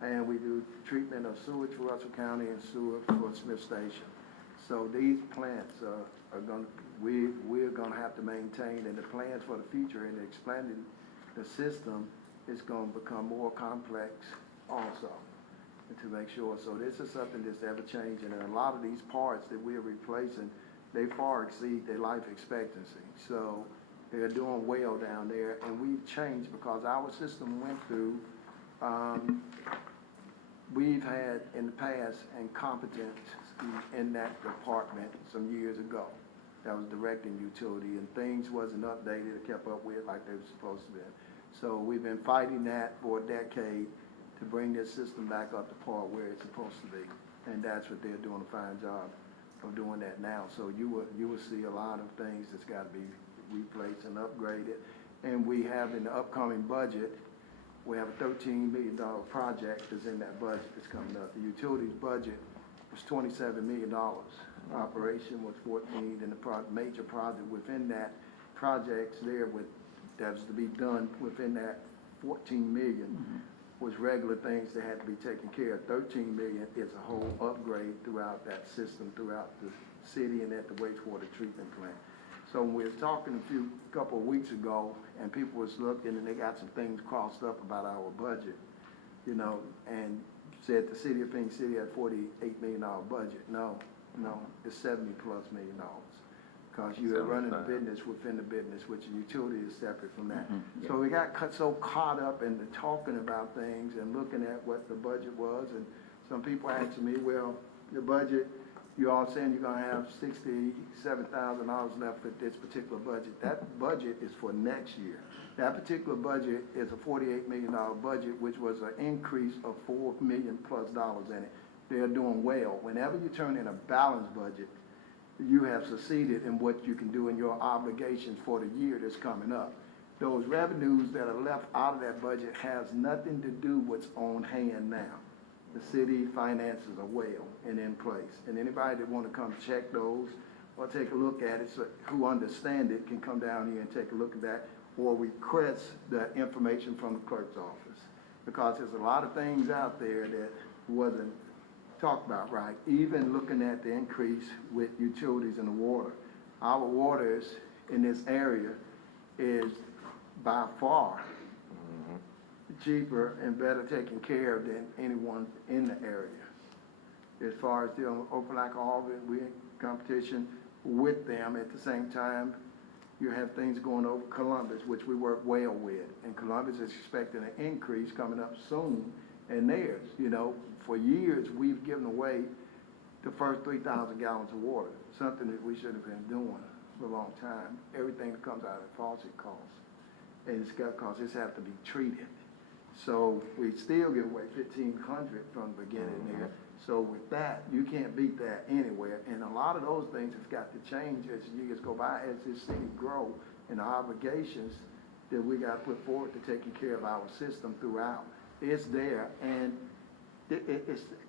and we do treatment of sewage for Russell County and sewer for Smith Station. So these plants we're going to have to maintain, and the plans for the future and expanding the system is going to become more complex also. and to make sure. So this is something that's ever changing, and a lot of these parts that we're replacing, they far exceed their life expectancy. So they're doing well down there, and we've changed because our system went through, we've had in the past incompetent in that department some years ago that was directing utility, and things wasn't updated or kept up with like they were supposed to be. So we've been fighting that for a decade to bring this system back up to par where it's supposed to be, and that's what they're doing a fine job of doing that now. So you will see a lot of things that's got to be replaced and upgraded, and we have in the upcoming budget, we have a $13 million project that's in that budget that's coming up. The utilities budget was $27 million. Operation was 14, and the major project within that projects there that's to be done within that 14 million was regular things that had to be taken care of. 13 million is a whole upgrade throughout that system, throughout the city and at the wastewater treatment plant. So we were talking a couple of weeks ago, and people was looking, and they got some things crossed up about our budget, you know, and said the city of Phenix City had $48 million budget. No, it's $70+ million. Because you are running a business within the business, which the utility is separate from that. So we got so caught up in the talking about things and looking at what the budget was, and some people asking me, well, the budget, you all saying you're gonna have $67,000 left for this particular budget. That budget is for next year. That particular budget is a $48 million budget, which was an increase of $4 million+ in it. They're doing well. Whenever you turn in a balanced budget, you have succeeded in what you can do in your obligations for the year that's coming up. Those revenues that are left out of that budget has nothing to do with what's on hand now. The city finances are well and in place. And anybody that want to come check those or take a look at it, so who understand it can come down here and take a look at that or request the information from the clerk's office. Because there's a lot of things out there that wasn't talked about right, even looking at the increase with utilities and the water. Our waters in this area is by far cheaper and better taken care of than anyone in the area. As far as dealing with Opelika Harvard, we're in competition with them. At the same time, you have things going over Columbus, which we work well with. And Columbus is expecting an increase coming up soon in theirs. You know, for years, we've given away the first 3,000 gallons of water, something that we should have been doing for a long time. Everything that comes out of the faucet costs, and it's got costs. This has to be treated. So we still give away 1,500 from the beginning there. So with that, you can't beat that anywhere. And a lot of those things have got to change as years go by, as this city grow, and the obligations that we got to put forward to taking care of our system throughout. It's there, and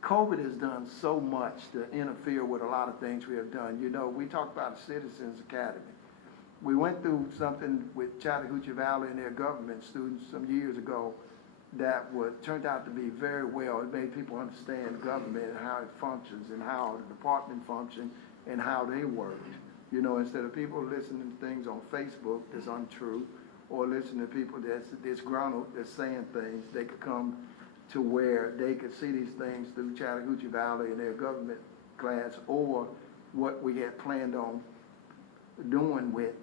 COVID has done so much to interfere with a lot of things we have done. You know, we talked about the Citizens Academy. We went through something with Chattahoochee Valley and their government students some years ago that turned out to be very well. It made people understand government and how it functions and how the department functions and how they worked. You know, instead of people listening to things on Facebook that's untrue or listening to people that's disgruntled, that's saying things, they could come to where they could see these things through Chattahoochee Valley and their government class, or what we had planned on doing with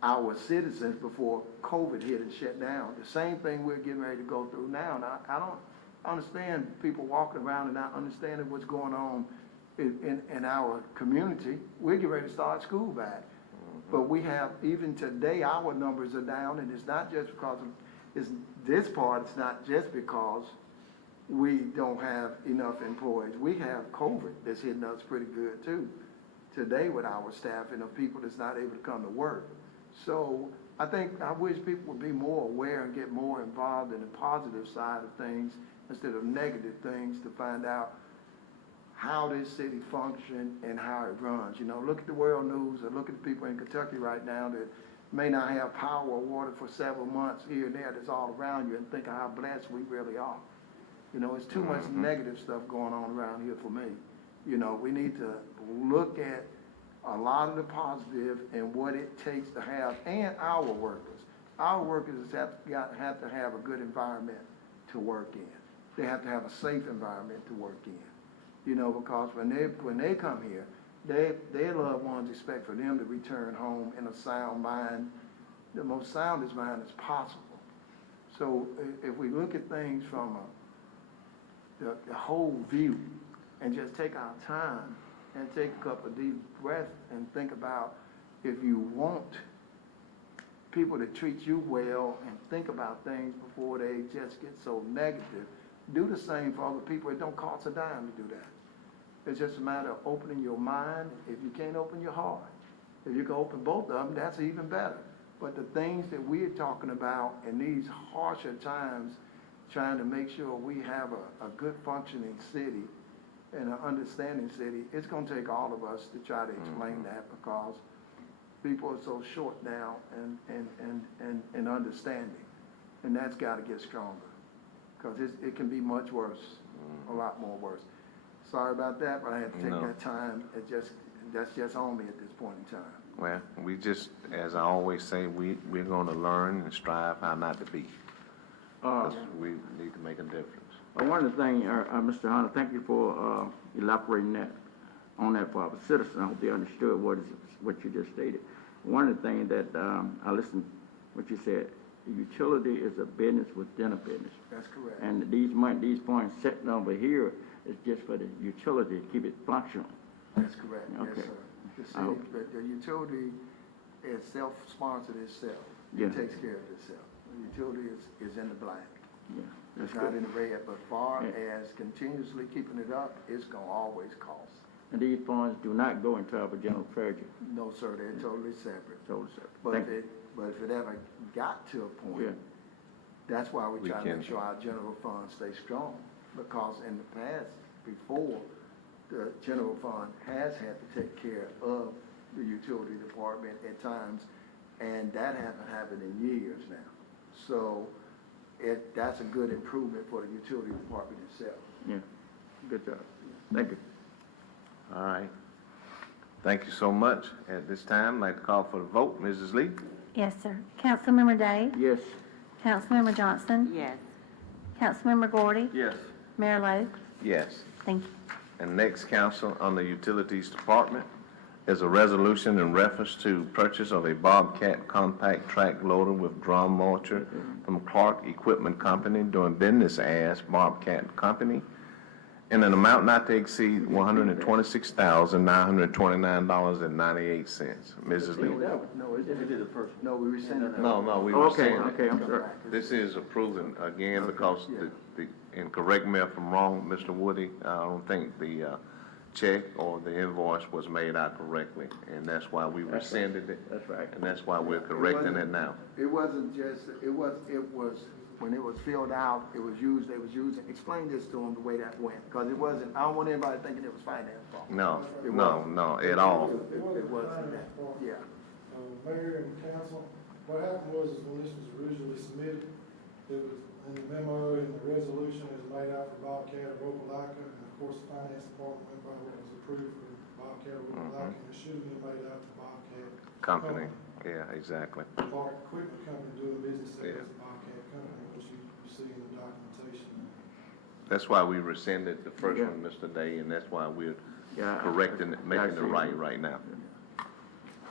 our citizens before COVID hit and shut down. The same thing we're getting ready to go through now. Now, I don't understand people walking around and not understanding what's going on in our community. We're getting ready to start school back. But we have, even today, our numbers are down, and it's not just because of it's not just because we don't have enough employees. We have COVID that's hitting us pretty good too today with our staff and the people that's not able to come to work. So I wish people would be more aware and get more involved in the positive side of things instead of negative things, to find out how this city functions and how it runs. You know, look at the world news, or look at the people in Kentucky right now that may not have power or water for several months here and there that's all around you, and think of how blessed we really are. You know, it's too much negative stuff going on around here for me. You know, we need to look at a lot of the positive and what it takes to have, and our workers. Our workers have to have a good environment to work in. they have to have a safe environment to work in. You know, because when they come here, their loved ones expect for them to return home in a sound mind, the most soundest mind as possible. So if we look at things from the whole view and just take our time and take a couple of deep breaths and think about, if you want people to treat you well and think about things before they just get so negative, do the same for other people. It don't cost a dime to do that. It's just a matter of opening your mind. If you can't open your heart, if you can open both of them, that's even better. But the things that we're talking about in these harsher times, trying to make sure we have a good functioning city and an understanding city, it's going to take all of us to try to explain that, because people are so short now and understanding, and that's got to get stronger, because it can be much worse, a lot more worse. Sorry about that, but I had to take that time. That's just on me at this point in time. Well, we just, as I always say, we're going to learn and strive how not to be. 'Cause we need to make a difference. One of the things, Mr. Hunter, thank you for elaborating on that for our citizens. I hope they understood what you just stated. One of the things that I listened what you said, utility is a business within a business. That's correct. And these points sitting over here is just for the utility to keep it functional. That's correct. Okay. Yes, sir. The city, but the utility is self-sponsored itself. Yeah. It takes care of itself. The utility is in the black. Yeah, It's that's not good. in the red, but far Yeah. as continuously keeping it up, it's gonna always cost. And these funds do not go into our general treasury. No, sir, they're totally separate. Totally separate. But Thank if it ever got to a point, Yeah. that's why we We try to can- make sure our general fund stays strong. Because in the past, before, the general fund has had to take care of the utility department at times, and that hasn't happened in years now. So that's a good improvement for the utility department itself. Yeah, good job. Thank you. All right. Thank you so much. At this time, I'd like to call for the vote. Mrs. Lee? Yes, sir. Councilmember Day? Yes. Councilmember Johnson? Yes. Councilmember Gordy? Yes. Mayor Lo? Yes. Thank you. And next, council, on the Utilities Department, is a resolution in reference to purchase of a Bobcat compact track loader with drum mulcher from Clark Equipment Company, doing business as Bobcat Company, in an amount not to exceed $126,929.98. Mrs. Lee? No, we rescinded that. No, we Oh, were okay, saying, okay, I'm sorry. this is approving again because and correct me if I'm wrong, Mr. Woody, I don't think the check or the invoice was made out correctly, and that's why we rescinded it. That's right. And that's why we're correcting it now. It wasn't just, it was, when it was filled out, they was using, explain this to them the way that went, because it wasn't, I don't want anybody thinking it was finance fault. No, It no, wasn't. no, at all. It wasn't that, yeah. Mayor and council, what happened was is when this was originally submitted, it was in the memo and the resolution is made out for Bobcat of Opelika, and of course, the finance department went by what was approved for Bobcat of Opelika, and it should have been made out to Bobcat. Company, yeah, exactly. Clark Equipment Company doing business Yeah. as Bobcat Company, which you see in the documentation. That's why we rescinded the first Yeah. one, Mr. Day, and that's why we're Yeah, correcting it, making it I see. right now.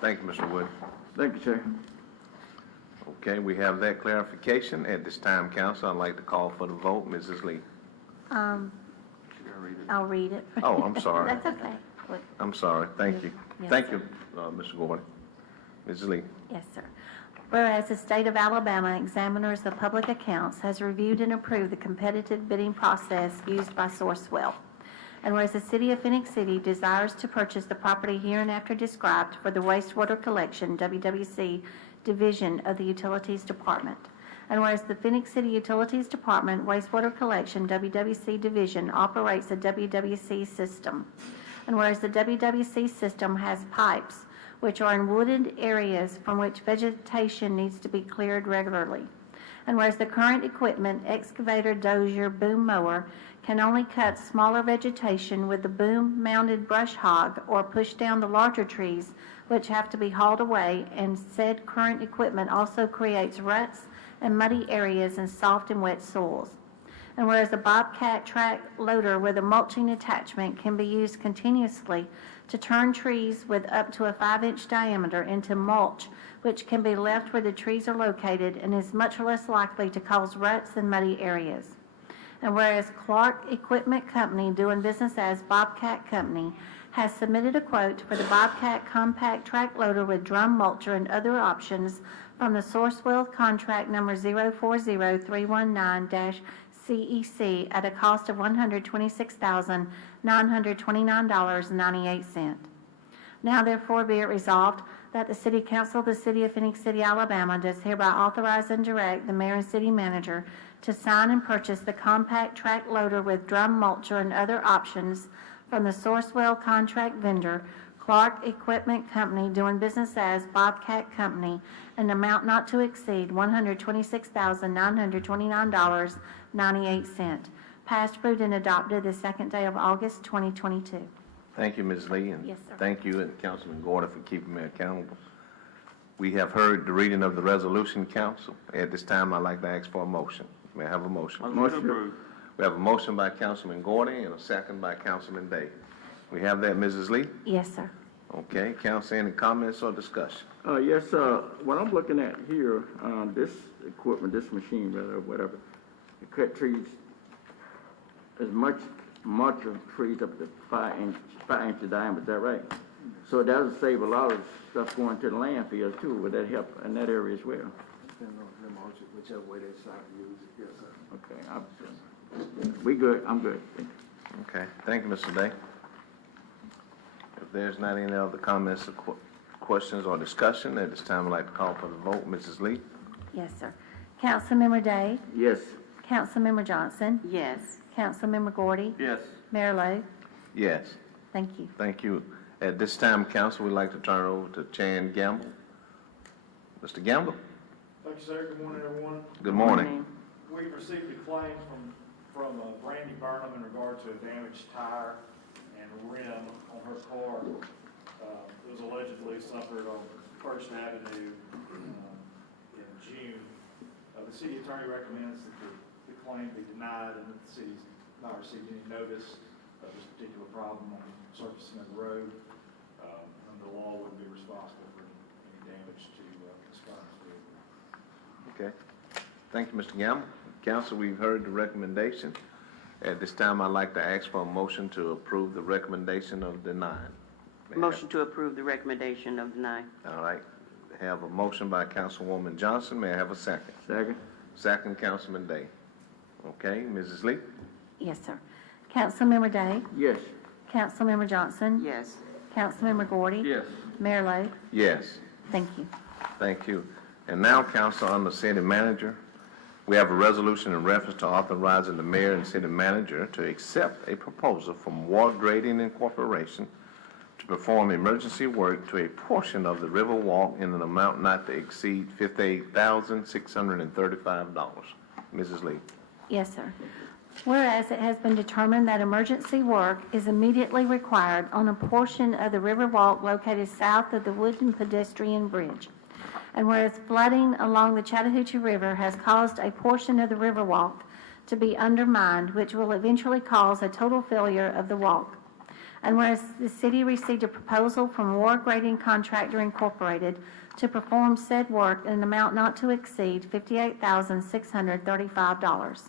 Thank you, Mr. Wood. Thank you, sir. Okay, we have that clarification. At this time, council, I'd like to call for the vote. Mrs. Lee? I'll read it. Oh, I'm sorry. That's okay. What- I'm sorry. Thank you. Yes, Thank sir. you, Mr. Gordon. Mrs. Lee? Yes, sir. Whereas the state of Alabama Examiners of Public Accounts has reviewed and approved the competitive bidding process used by Sourcewell. And whereas the city of Phenix City desires to purchase the property hereinafter described for the wastewater collection WWC division of the Utilities Department. And whereas the Phenix City Utilities Department wastewater collection WWC division operates a WWC system. And whereas the WWC system has pipes which are in wooded areas from which vegetation needs to be cleared regularly. And whereas the current equipment, excavator, dozer, boom mower, can only cut smaller vegetation with the boom-mounted brush hog or push down the larger trees, which have to be hauled away, and said current equipment also creates ruts and muddy areas in soft and wet soils. And whereas a Bobcat track loader with a mulching attachment can be used continuously to turn trees with up to a 5-inch diameter into mulch, which can be left where the trees are located and is much less likely to cause ruts in muddy areas. And whereas Clark Equipment Company, doing business as Bobcat Company, has submitted a quote for the Bobcat compact track loader with drum mulcher and other options from the Sourcewell contract number 040319-CEC at a cost of $126,929.98. Now therefore be it resolved that the City Council of the City of Phenix City, Alabama does hereby authorize and direct the mayor and city manager to sign and purchase the compact track loader with drum mulcher and other options from the Sourcewell contract vendor, Clark Equipment Company, doing business as Bobcat Company, an amount not to exceed $126,929.98. Passed, approved, and adopted the second day of August 2022. Thank you, Ms. Lee, and Yes, sir. thank you, and Councilman Gordon, for keeping me accountable. We have heard the reading of the resolution, council. At this time, I'd like to ask for a motion. May I have a motion? Motion approved. We have a motion by Councilman Gordon and a second by Councilman Day. We have that, Mrs. Lee? Yes, sir. Okay, council, any comments or discussion? Yes, what I'm looking at here, this equipment, this machine, rather, whatever, it cut trees as much of trees up to 5 inch diameter, is that right? So that would save a lot of stuff going to the landfill too. Would that help in that area as well? Depending on the motion, whichever way they decide to use it, yes, sir. Okay, we good, I'm good. Thank you. Okay, thank you, Mr. Day. If there's not any other comments or questions or discussion, at this time I'd like to call for the vote. Mrs. Lee? Yes, sir. Councilmember Day? Yes. Councilmember Johnson? Yes. Councilmember Gordy? Yes. Mayor Lo? Yes. Thank you. Thank you. At this time, council, we'd like to turn it over to Chan Gamble. Mr. Gamble? Thank you, sir. Good morning, everyone. Good morning. We've received a claim from Brandy Burnham in regard to a damaged tire and rim on her car. It was allegedly suffered on First Avenue in June. The city attorney recommends that the claim be denied and that the city's not received any notice of this particular problem on surfacing of the road. And the law would be responsible for any damage to Ms. Burnham's vehicle. Okay. Thank you, Mr. Gamble. Council, we've heard the recommendation. At this time, I'd like to ask for a motion to approve the recommendation of denying. Motion to approve the recommendation of deny. All right. Have a motion by Councilwoman Johnson. May I have a second? Second. Second, Councilman Day. Okay, Mrs. Lee? Yes, sir. Councilmember Day? Yes. Councilmember Johnson? Yes. Councilmember Gordy? Yes. Mayor Lo? Yes. Thank you. Thank you. And now, council, under city manager, we have a resolution in reference to authorizing the mayor and city manager to accept a proposal from War Grading Incorporation to perform emergency work to a portion of the River Walk in an amount not to exceed $58,635. Mrs. Lee. Yes, sir. Whereas it has been determined that emergency work is immediately required on a portion of the river walk located south of the wooden pedestrian bridge. And whereas flooding along the Chattahoochee River has caused a portion of the river walk to be undermined, which will eventually cause a total failure of the walk. And whereas the city received a proposal from War Grading Contractor Incorporated to perform said work in an amount not to exceed $58,635.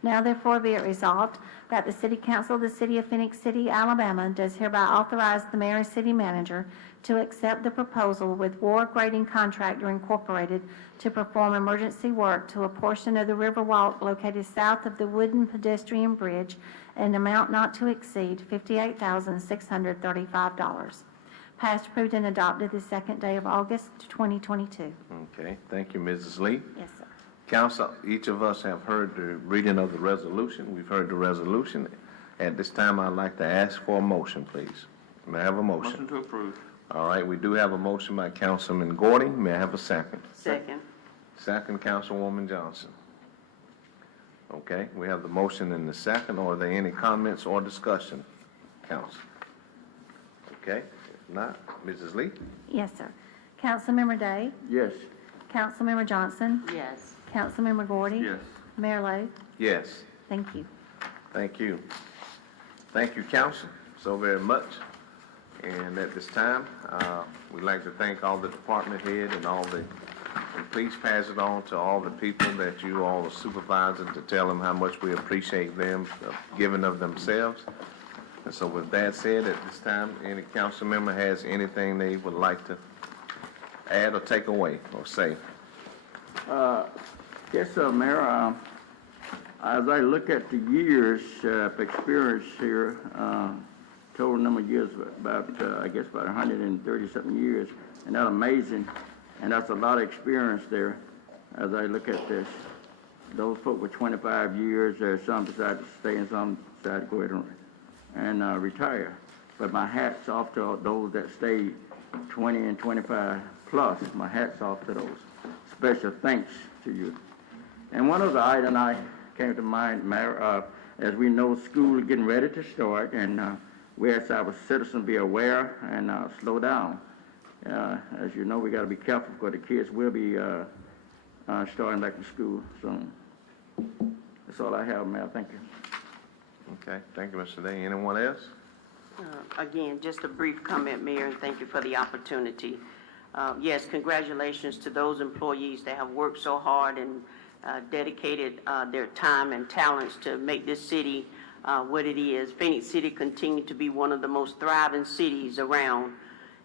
Now therefore be it resolved that the City Council of the City of Phenix City, Alabama does hereby authorize the mayor and city manager to accept the proposal with War Grading Contractor Incorporated to perform emergency work to a portion of the river walk located south of the wooden pedestrian bridge in an amount not to exceed $58,635. Passed, approved, and adopted the second day of August 2022. Okay, thank you, Mrs. Lee. Yes, sir. Council, each of us have heard the reading of the resolution. We've heard the resolution. At this time, I'd like to ask for a motion, please. May I have a motion? Motion to approve. All right, we do have a motion by Councilman Gordy. May I have a second? Second. Second, Councilwoman Johnson. Okay, we have the motion and the second. Are there any comments or discussion, council? Okay, if not, Mrs. Lee? Yes, sir. Councilmember Day? Yes. Councilmember Johnson? Yes. Councilmember Gordy? Yes. Mayor Lo? Yes. Thank you. Thank you. Thank you, council, so very much. And at this time, we'd like to thank all the department head and and please pass it on to all the people that you all are supervising to tell them how much we appreciate them giving of themselves. And so with that said, at this time, any council member has anything they would like to add or take away or say? Yes, Mayor, as I look at the years of experience here, total number of years, about, I guess about 130-something years, and that's amazing, and that's a lot of experience there as I look at this. Those folk with 25 years, some decided to stay and some decided to go ahead and retire. But my hat's off to those that stayed 20 and 25 plus. My hat's off to those. Special thanks to you. And one other item I came to mind, Mayor, as we know, school is getting ready to start, and we ask our citizens be aware and slow down. As you know, we got to be careful because the kids will be starting back in school soon. That's all I have, Mayor. Thank you. Okay, thank you, Mr. Day. Anyone else? Again, just a brief comment, Mayor, and thank you for the opportunity. Yes, congratulations to those employees that have worked so hard and dedicated their time and talents to make this city what it is. Phoenix City continued to be one of the most thriving cities around,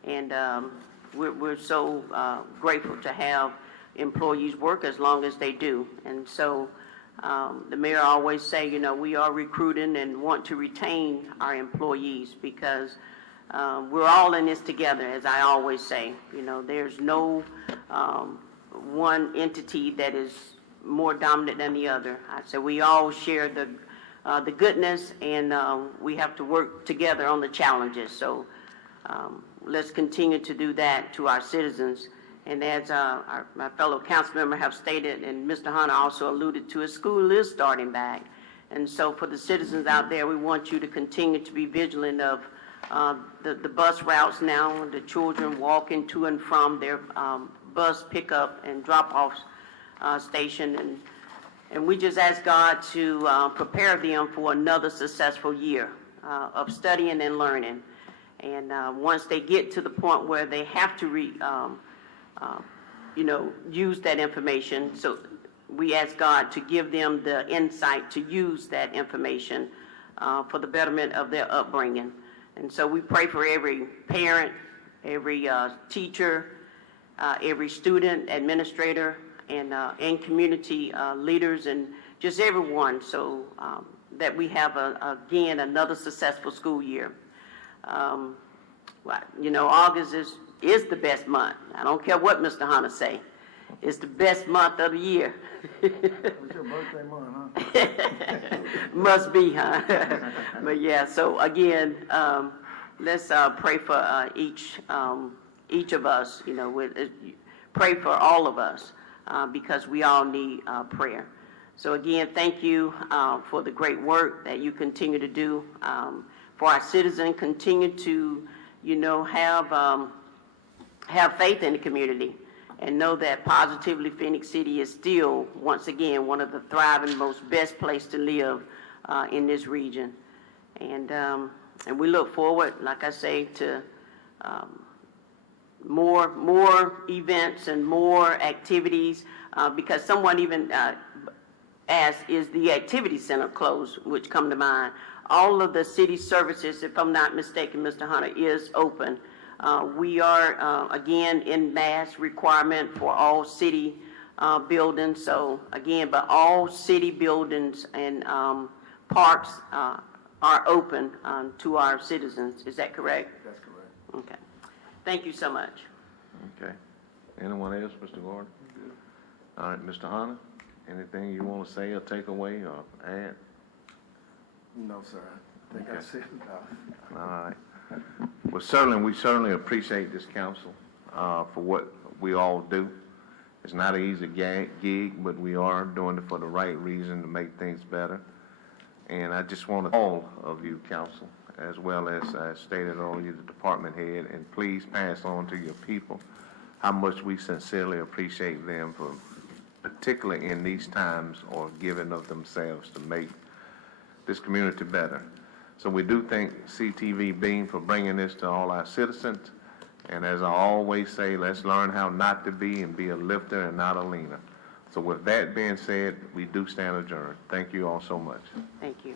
and we're so grateful to have employees work as long as they do. And so the mayor always say, you know, we are recruiting and want to retain our employees because we're all in this together, as I always say. You know, there's no one entity that is more dominant than the other. I say we all share the goodness, and we have to work together on the challenges. So let's continue to do that to our citizens. And as my fellow council member have stated, and Mr. Hunter also alluded to, school is starting back. And so for the citizens out there, we want you to continue to be vigilant of the bus routes now, the children walking to and from their bus pickup and drop-off station. And we just ask God to prepare them for another successful year of studying and learning. And once they get to the point where they have to use that information, so we ask God to give them the insight to use that information for the betterment of their upbringing. And so we pray for every parent, every teacher, every student, administrator, and community leaders, and just everyone, so that we have, again, another successful school year. August is the best month. I don't care what Mr. Hunter say. It's the best month of the year. It's your birthday month, huh? Must be, huh? But yeah, so again, let's pray for each of us, pray for all of us, because we all need prayer. So again, thank you for the great work that you continue to do for our citizens. Continue to, have faith in the community and know that positively Phoenix City is still, once again, one of the thriving, most best place to live in this region. And we look forward, like I say, to more events and more activities, because someone even asked, is the activity center closed, which come to mind. All of the city services, if I'm not mistaken, Mr. Hunter, is open. We are, again, in mass requirement for all city buildings. So, again, but all city buildings and parks are open to our citizens. Is that correct? That's correct. Okay. Thank you so much. Okay. Anyone else, Mr. Gordon? All right, Mr. Hunter, anything you want to say or take away or add? No, sir. I think I said enough. All right. Well, we certainly appreciate this council for what we all do. It's not an easy gig, but we are doing it for the right reason to make things better. And I just want to all of you, council, as well as I stated earlier, the department head, and please pass on to your people how much we sincerely appreciate them for, particularly in these times, or giving of themselves to make this community better. So we do thank CTV Beam for bringing this to all our citizens. And as I always say, let's learn how not to be and be a lifter and not a leaner. So with that being said, we do stand adjourned. Thank you all so much. Thank you.